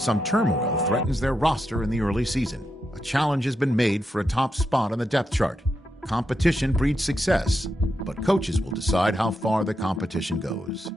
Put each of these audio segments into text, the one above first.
Some turmoil threatens their roster in the early season. A challenge has been made for a top spot on the depth chart. Competition breeds success, but coaches will decide how far the competition goes.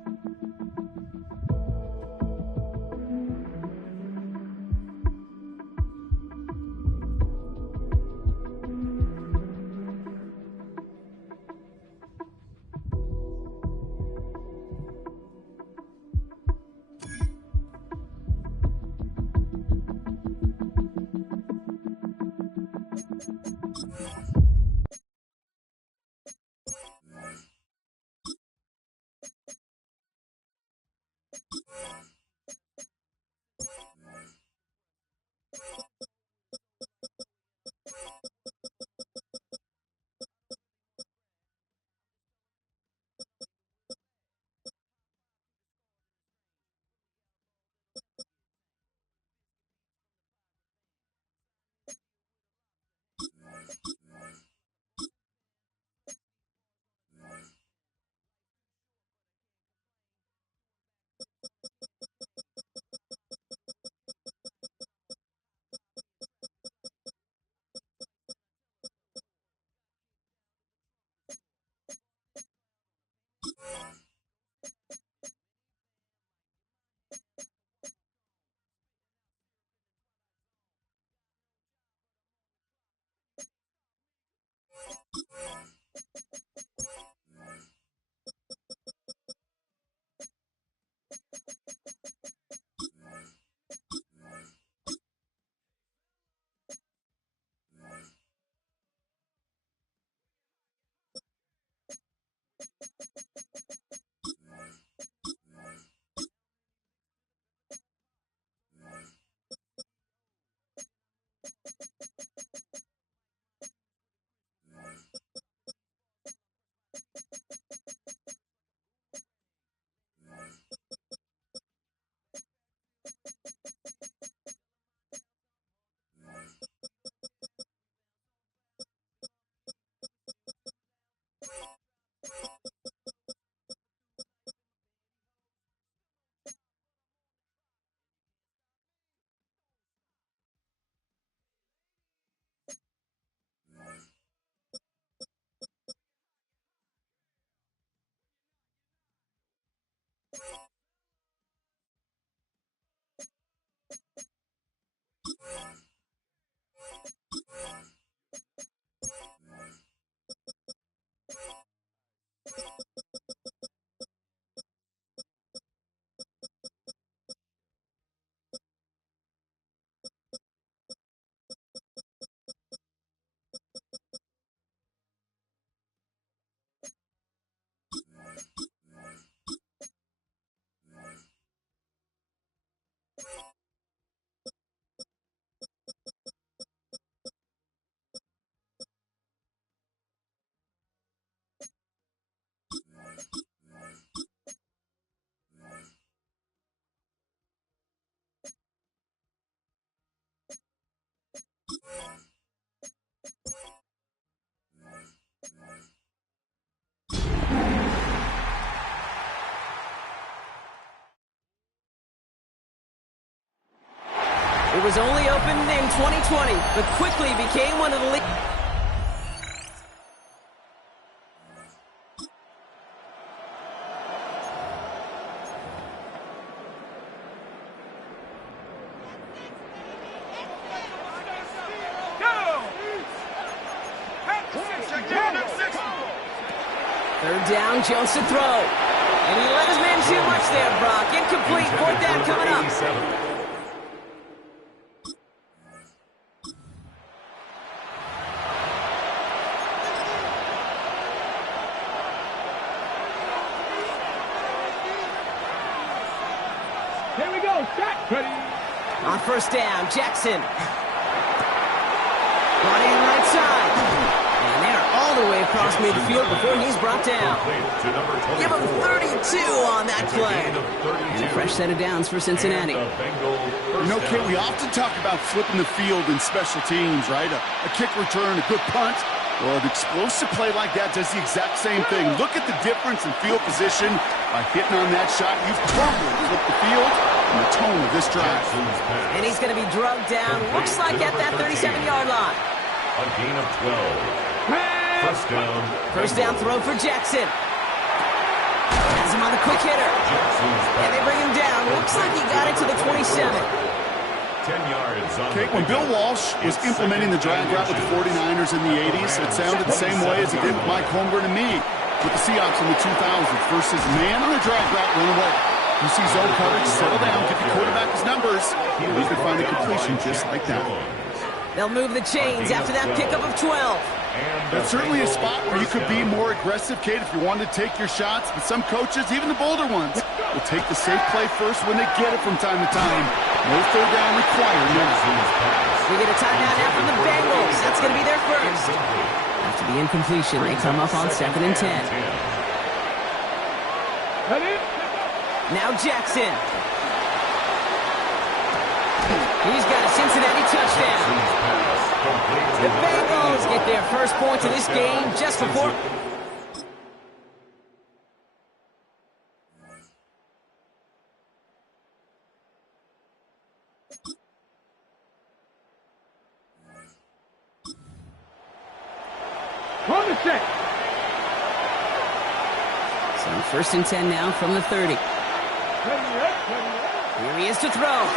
It was only opened in 2020, but quickly became one of the league. Third down, Jones to throw. And he let his man too much there, Brock. Incomplete, fourth down coming up. Here we go, set. Ready. On first down, Jackson. Brought in right side. And they're all the way across midfield before he's brought down. Give him 32 on that play. And a fresh set of downs for Cincinnati. You know, Kate, we often talk about flipping the field in special teams, right? A kick return, a good punt. Well, an explosive play like that does the exact same thing. Look at the difference in field position. By hitting on that shot, you've totally flipped the field and the tone of this drive. And he's going to be drugged down, looks like at that 37-yard line. A gain of 12. First down. First down throw for Jackson. Has him on the quick hitter. And they bring him down. Looks like he got it to the 27. 10 yards on Kate, when Bill Walsh was implementing the drag route with the 49ers in the 80s, it sounded the same way as it did with Mike Holmgren and me with the Seahawks in the 2000s versus man on the drag route, run away. You see zone coverage, settle down, give the quarterback his numbers, and you can find the completion just like that. They'll move the chains after that pickup of 12. That's certainly a spot where you could be more aggressive, Kate, if you wanted to take your shots. But some coaches, even the bolder ones, will take the safe play first when they get it from time to time. No third down required now. We get a timeout now from the Bengals. That's going to be their first. After the incompletion, they come up on 2nd and 10. Now Jackson. He's got a Cincinnati touchdown. The Bengals get their first point of this game just before. So 1st and 10 now from the 30. Here he is to throw.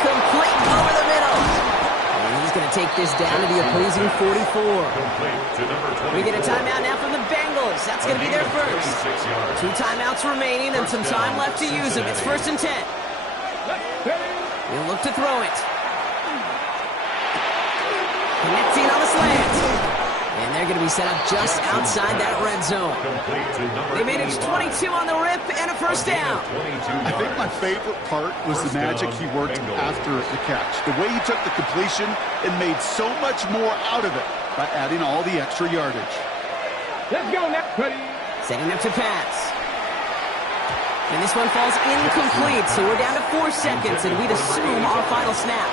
Complete over the middle. And he's going to take this down to the opposing 44. We get a timeout now from the Bengals. That's going to be their first. 2 timeouts remaining and some time left to use them. It's 1st and 10. He'll look to throw it. Connecting on the slant. And they're going to be set up just outside that red zone. They managed 22 on the rip and a first down. I think my favorite part was the magic he worked after the catch. The way he took the completion and made so much more out of it by adding all the extra yardage. Let's go next, buddy. Setting up to pass. And this one falls incomplete, so we're down to 4 seconds, and we'd assume our final snap.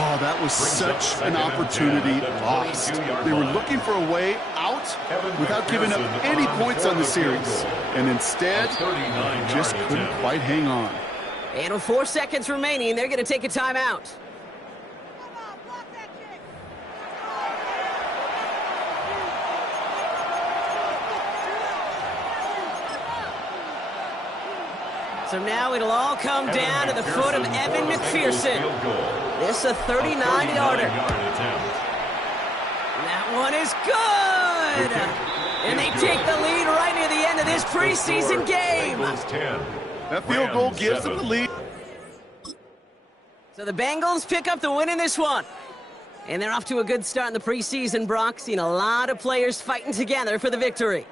Oh, that was such an opportunity lost. They were looking for a way out without giving up any points on the series. And instead, just couldn't quite hang on. And with 4 seconds remaining, they're going to take a timeout. So now it'll all come down to the foot of Evan McPherson. This a 39-yarder. That one is good. And they take the lead right near the end of this preseason game. That field goal gives them the lead. So the Bengals pick up the win in this one. And they're off to a good start in the preseason, Brock. Seen a lot of players fighting together for the victory.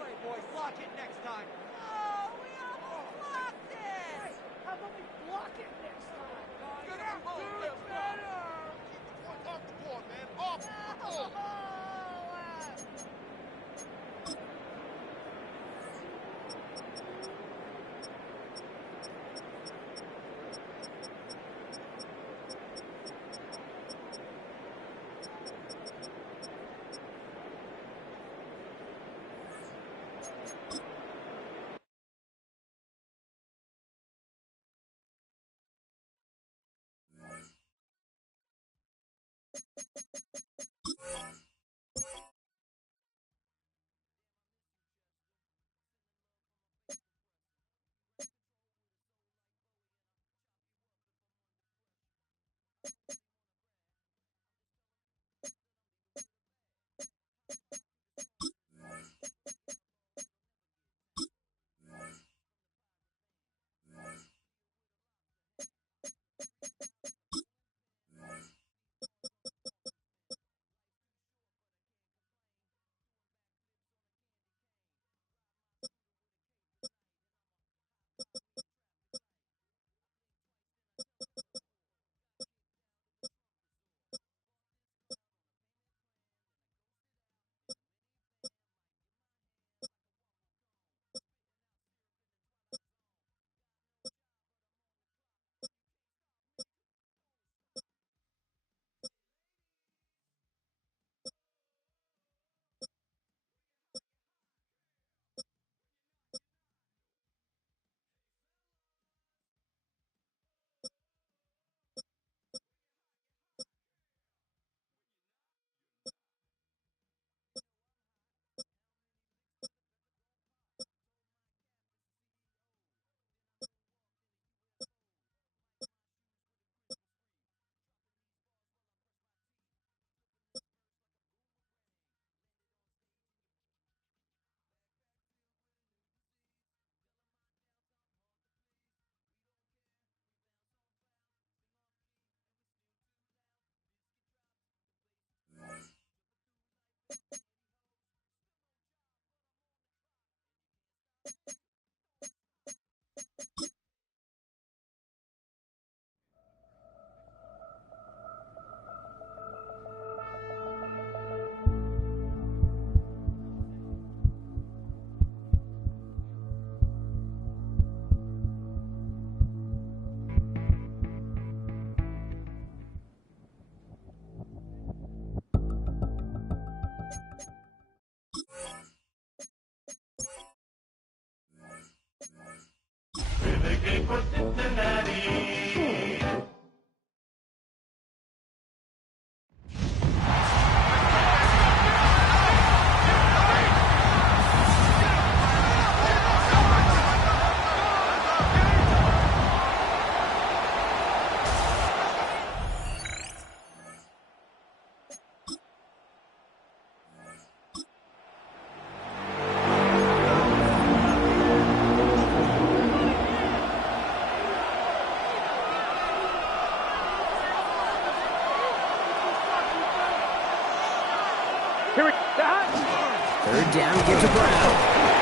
Third down, get to Brown.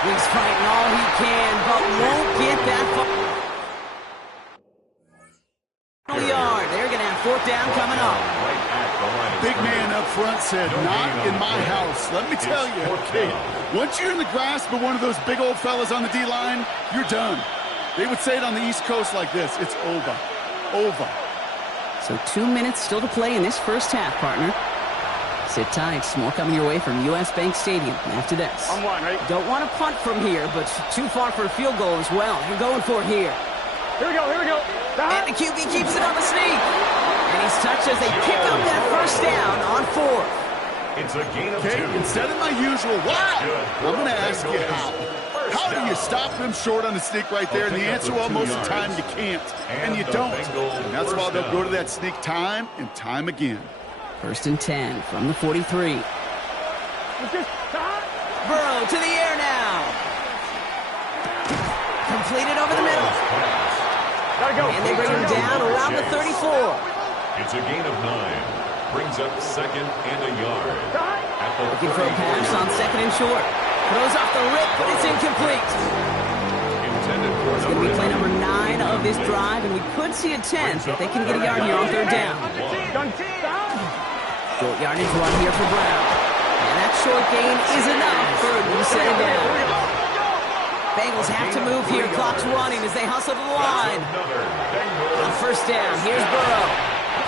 He's fighting all he can, but won't get that far. Yard. They're going to have fourth down coming up. Big man up front said, not in my house. Let me tell you, okay, once you're in the grasp of one of those big old fellas on the D-line, you're done. They would say it on the East Coast like this, it's over. Over. So 2 minutes still to play in this first half, partner. Sit tight. More coming your way from U.S. Bank Stadium after this. I'm one, right? Don't want to punt from here, but too far for a field goal as well. You're going for it here. Here we go, here we go. And the QB keeps it on the sneak. And he's touched as they pick up that first down on fourth. It's a gain of Okay, 2. instead of my usual, wow, I'm going to ask you how. How do you stop them short on the sneak right there? And the answer, well, most of the time you can't. And you don't. And that's why they'll go to that sneak time and time again. First and 10 from the 43. Burrow to the air now. Completed over the middle. And they bring him down around the 34. It's a gain of 9. Brings up second and a yard. Looking for a pass on second and short. Throws off the rip, but it's incomplete. It's going to be play number 9 of this drive, and we could see a 10th if they can get a yard here on third down. Short yardage run here for Brown. And that short gain is enough for a new set it down. Bengals have to move here. Clock's running as they hustle to the line. On first down, here's Burrow.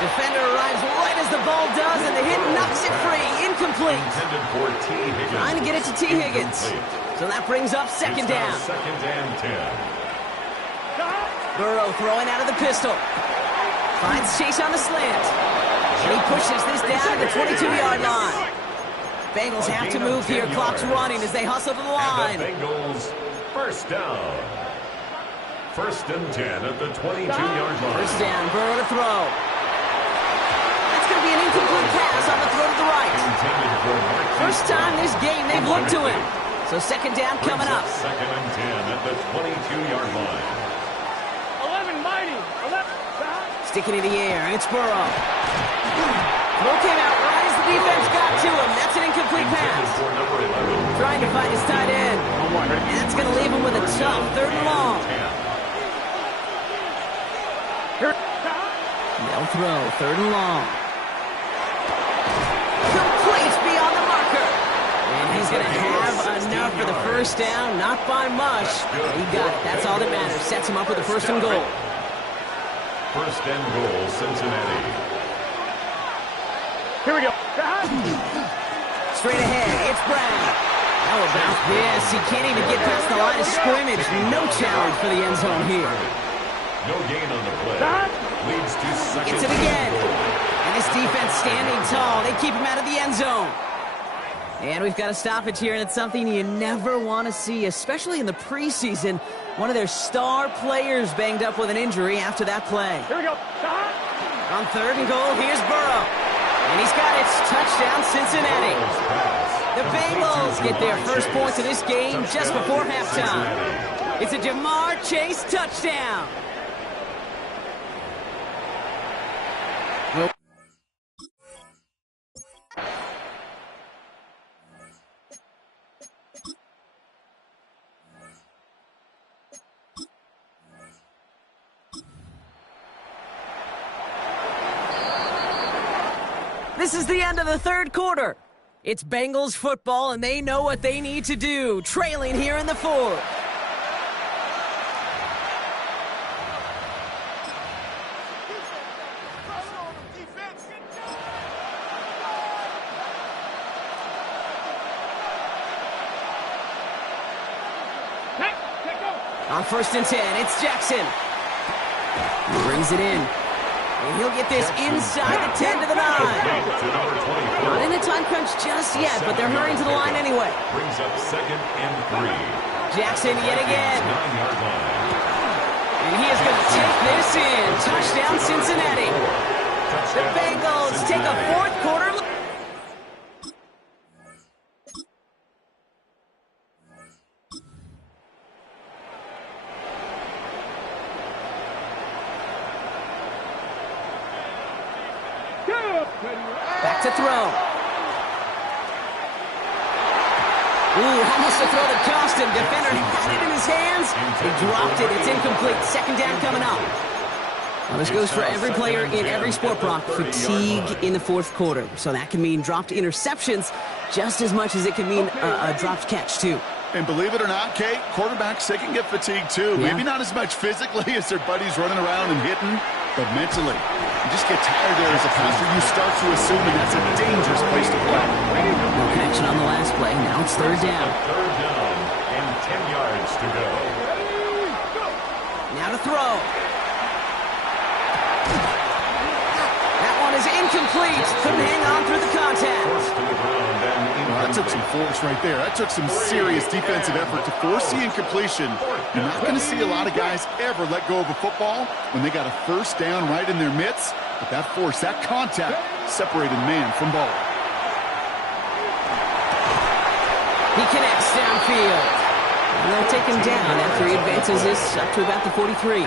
Defender arrives right as the ball does, and the hit knocks it free. Incomplete. Trying to get it to T. Higgins. So that brings up second down. Second and 10. Burrow throwing out of the pistol. Finds Chase on the slant. And he pushes this down to the 22-yard line. Bengals have to move here. Clock's running as they hustle to the line. And the Bengals first down. First and 10 at the 22-yard line. First down, Burrow to throw. That's going to be an incomplete pass on the throw to the right. First time this game they've looked to him. So second down coming up. Second and 10 at the 22-yard line. 11 mighty. 11. Sticking in the air, it's Burrow. Throw came out right as the defense got to him. That's an incomplete pass. Trying to find his tight end. And that's going to leave him with a tough third and long. They'll throw, third and long. Complete beyond the marker. And he's going to have enough for the first down. Not by much. He got it. That's all that matters. Sets him up with a first and goal. First and goal, Cincinnati. Here we go. Straight ahead, it's Brown. How about this? He can't even get past the line of scrimmage. No challenge for the end zone here. No gain on the play. Leads to second. Gets it again. And this defense standing tall. They keep him out of the end zone. And we've got a stoppage here, and it's something you never want to see, especially in the preseason. One of their star players banged up with an injury after that play. Here we go. On third and goal, here's Burrow. And he's got it. Touchdown, Cincinnati. The Bengals get their first points of this game just before halftime. It's a Jamar Chase touchdown. This is the end of the third quarter. It's Bengals football, and they know what they need to do, trailing here in the fourth. On first and 10, it's Jackson. He brings it in. And he'll get this inside the 10 to the 9. Not in a time crunch just yet, but they're hurrying to the line anyway. Brings up second and 3. Jackson yet again. 9-yard line. And he is going to take this in. Touchdown, Cincinnati. The Bengals take a fourth quarter lead. Back to throw. Ooh, almost a throw that cost him. Defender had it in his hands. He dropped it. It's incomplete. Second down coming up. Well, this goes for every player in every sport, Brock. Fatigue in the fourth quarter. So that can mean dropped interceptions just as much as it can mean a dropped catch, too. And believe it or not, Kate, quarterbacks, they can get fatigued, too. Yeah. Maybe not as much physically as their buddies running around and hitting, but mentally. You just get tired there as a passer. You start to assume, and that's a dangerous place to play. No connection on the last play. Now it's third down. Third down and 10 yards to go. Now to throw. That one is incomplete. Couldn't hang on through the contact. Forced to the ground and Well, that took some force right there. That took some serious defensive effort to force the incompletion. You're not going to see a lot of guys ever let go of a football when they got a first down right in their midst. But that force, that contact, separated man from ball. He connects downfield. And they'll take him down after he advances this up to about the 43.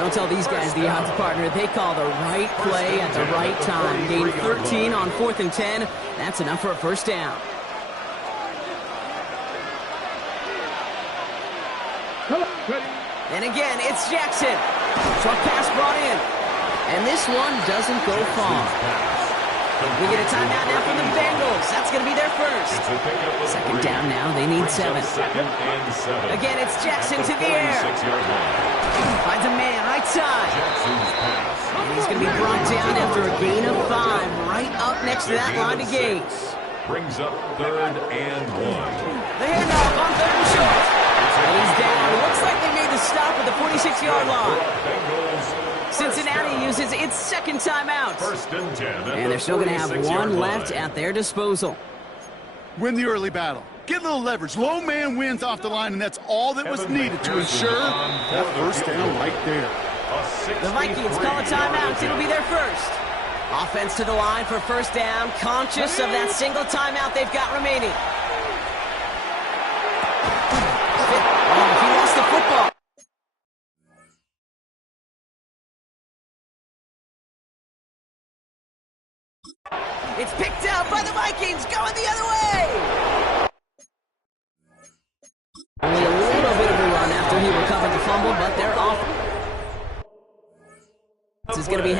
Don't tell these guys the odds partner. They call the right play at the right time. Gain 13 on 4th and 10. That's enough for a first down. And again, it's Jackson. Short pass brought in. And this one doesn't go far. We get a timeout now from the Bengals. That's going to be their first. Second down now. They need 7. Again, it's Jackson to the air. Finds a man right side. And he's going to be brought down after a gain of 5. Right up next to that line of gain. Brings up third and 1. The handoff on third and short. And he's down. Looks like they made the stop at the 46-yard line. Cincinnati uses its second timeout. First and 10. And they're still going to have one left at their disposal. Win the early battle. Get a little leverage. Low man wins off the line, and that's all that was needed to ensure that first down right there. The Vikings call a timeout. It'll be their first. Offense to the line for first down, conscious of that single timeout they've got remaining. Oh, he lost the football. It's picked up by the Vikings, going the other way. Only a little bit of a run after he recovered the fumble, but they're off. This is going to be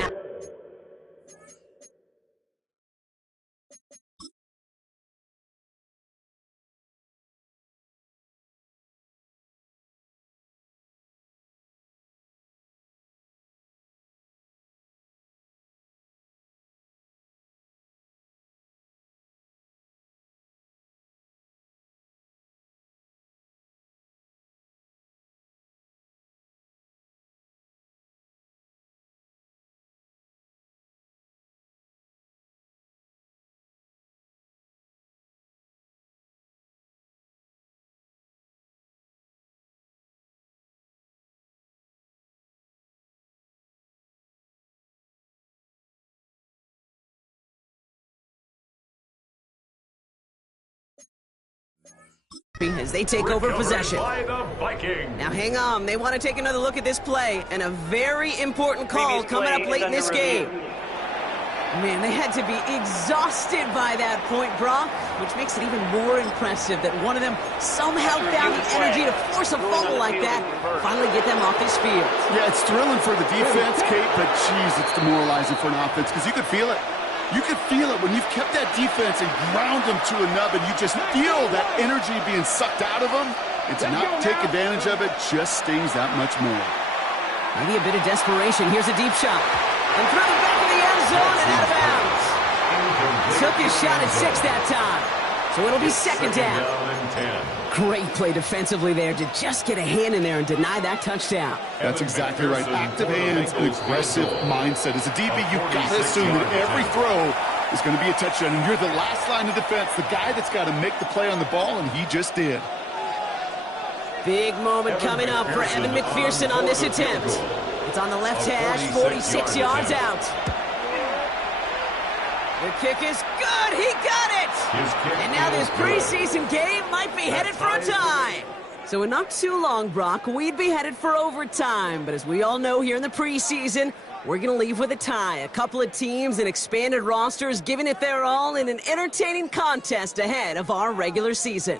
as they take over possession. Now hang on, they want to take another look at this play, and a very important call coming up late in this game. Man, they had to be exhausted by that point, Brock, which makes it even more impressive that one of them somehow found the energy to force a fumble like that, finally get them off this field. Yeah, it's thrilling for the defense, Kate, but geez, it's demoralizing for an offense because you could feel it. You could feel it when you've kept that defense and ground them to a nub, and you just feel that energy being sucked out of them, and to not take advantage of it just stings that much more. Maybe a bit of desperation. Here's a deep shot. And through the back of the end zone and out of bounds. Took his shot at 6 that time. So it'll be second down. Great play defensively there to just get a hand in there and deny that touchdown. That's exactly right. Active hands and aggressive mindset. As a DB, you've got to assume that every throw is going to be a touchdown. And you're the last line of defense, the guy that's got to make the play on the ball, and he just did. Big moment coming up for Evan McPherson on this attempt. It's on the left hash, 46 yards out. The kick is good. He got it. And now this preseason game might be headed for a tie. So in not too long, Brock, we'd be headed for overtime. But as we all know here in the preseason, we're going to leave with a tie. A couple of teams and expanded rosters giving it their all in an entertaining contest ahead of our regular season.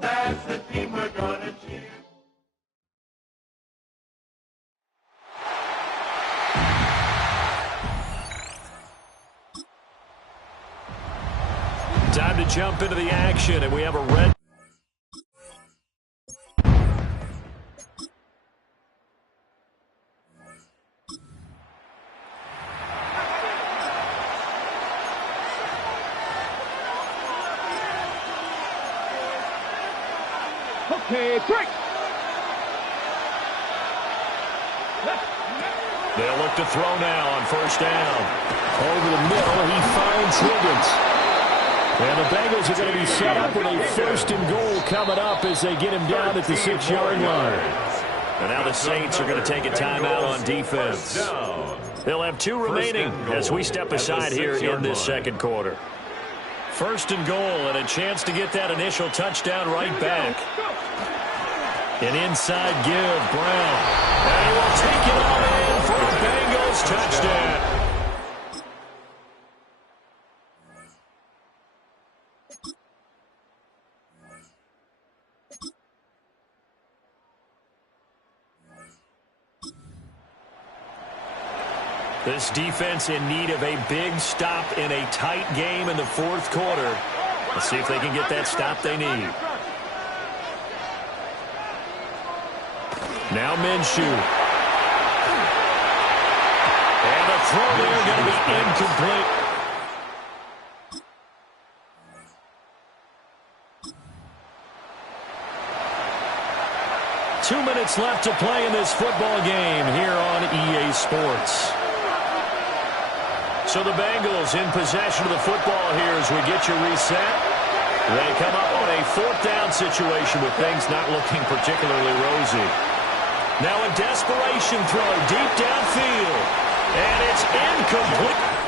That's the team we're gonna cheer. Time to jump into the action, and we have a red. Okay, break. They'll look to throw now on first down. Over the middle, he finds Higgins. And the Bengals are going to be set up with a first and goal coming up as they get him down at the 6-yard line. And now the Saints are going to take a timeout on defense. They'll have 2 remaining as we step aside here in this second quarter. First and goal and a chance to get that initial touchdown right back. An inside give, Brown. And he will take it all in for a Bengals touchdown. This defense in need of a big stop in a tight game in the fourth quarter. Let's see if they can get that stop they need. Now Minshew. And the throw there going to be incomplete. Two minutes left to play in this football game here on EA Sports. So the Bengals in possession of the football here as we get you reset. They come up on a fourth down situation with things not looking particularly rosy. Now a desperation throw deep downfield. And it's incomplete.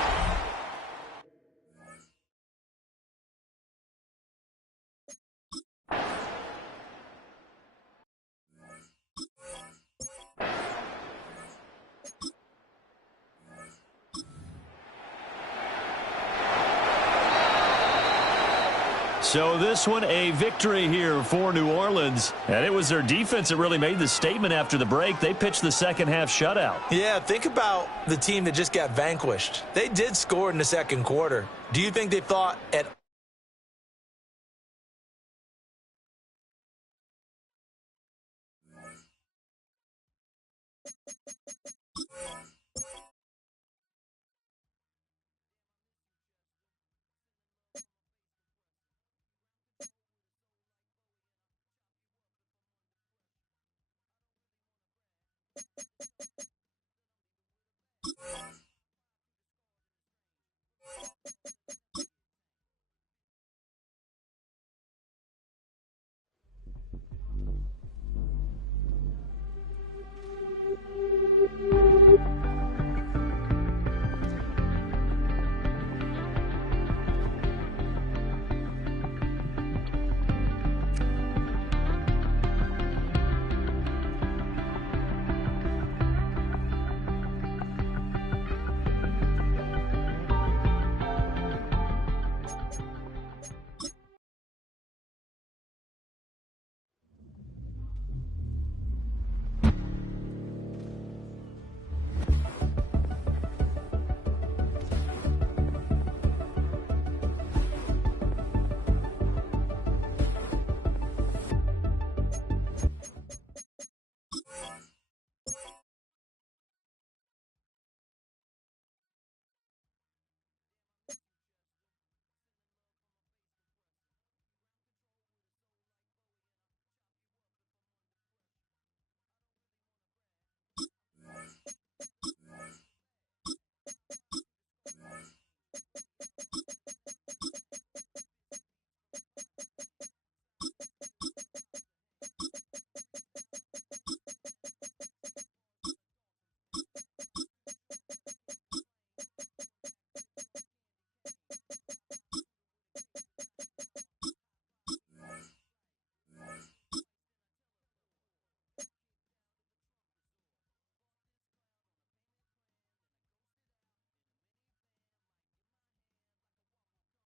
So this one a victory here for New Orleans. And it was their defense that really made the statement after the break. They pitched the second half shutout. Yeah, think about the team that just got vanquished. They did score in the second quarter. Do you think they thought at